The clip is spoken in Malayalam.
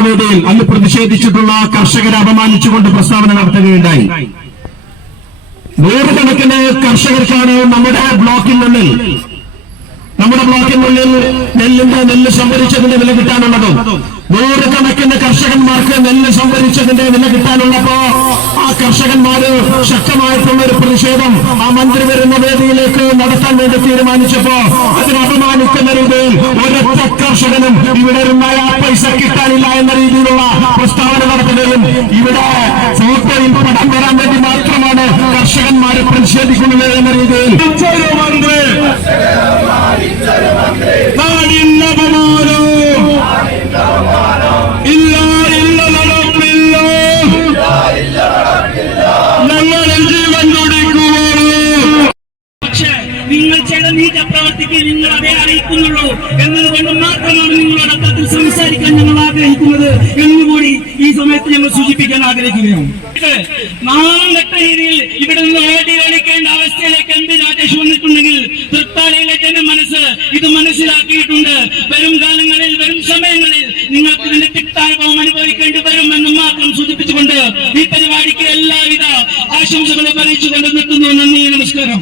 വേദിയിൽ അന്ന് പ്രതിഷേധിച്ചിട്ടുള്ള കർഷകരെ അപമാനിച്ചുകൊണ്ട് പ്രസ്താവന നടത്തുകയുണ്ടായി. നൂറുകണക്കിന് കർഷകർക്കാണ് നമ്മുടെ ബ്ലോക്കിനുള്ളിൽ നമ്മുടെ ബ്ലോക്കിനുള്ളിൽ നെല്ലിന്റെ നെല്ല് സംഭരിച്ചതിന്റെ വില കിട്ടാനുള്ളതും നൂറുകണക്കിന് കർഷകന്മാർക്ക് നെല്ല് സംഭരിച്ചതിന്റെ വില കിട്ടാനുള്ളപ്പോ ആ കർഷകന്മാര് ശക്തമായിട്ടുള്ള ഒരു പ്രതിഷേധം ആ മന്ത്രി വരുന്ന വേദിയിലേക്ക് നടത്താൻ വേണ്ടി തീരുമാനിച്ചപ്പോ അതിന് അപമാനിക്കുന്ന രീതിയിൽ ഒരൊറ്റ കർഷകനും ഇവിടെ ഇരുന്നാൽ ആ പൈസ കിട്ടാനില്ല എന്ന രീതിയിലുള്ള പ്രസ്താവന നടത്തുകയും ഇവിടെ പടം വരാൻ വേണ്ടി മാത്രമാണ് കർഷകന്മാരെ പ്രതിഷേധിക്കുന്നത് എന്ന രീതിയിൽ. നിങ്ങൾ ചില നീച പ്രവർത്തിക്ക് നിങ്ങൾ അതേ അറിയിക്കുന്നുള്ളൂ. എന്നതുകൊണ്ട് മാത്രമാണ് നിങ്ങളുടെ അത്തരത്തിൽ സംസാരിക്കാൻ ഞങ്ങൾ ആഗ്രഹിക്കുന്നത്. എന്നുകൂടി ഈ സമയത്ത് ഞങ്ങൾ സൂചിപ്പിക്കാൻ ആഗ്രഹിക്കുകയാണ് നാം കെട്ട രീതിയിൽ ഇവിടെ നിന്ന് ഓടി കളിക്കേണ്ട അവസ്ഥയിലേക്ക് എന്ത് രാജേഷ് വന്നിട്ടുണ്ടെങ്കിൽ തൃത്താലയിലെ ജനമനസ്സ് ഇത് മനസ്സിലാക്കിയിട്ടുണ്ട്. വരും കാലങ്ങളിൽ വരും സമയങ്ങളിൽ നിങ്ങൾക്ക് ഇതിന്റെ തിക്താനുഭവം അനുഭവിക്കേണ്ടി വരും എന്ന് മാത്രം സൂചിപ്പിച്ചുകൊണ്ട് ഈ പരിപാടിക്ക് എല്ലാവിധ ആശംസകളും അറിയിച്ചുകൊണ്ട് നിർത്തുന്നു. നന്ദി നമസ്കാരം.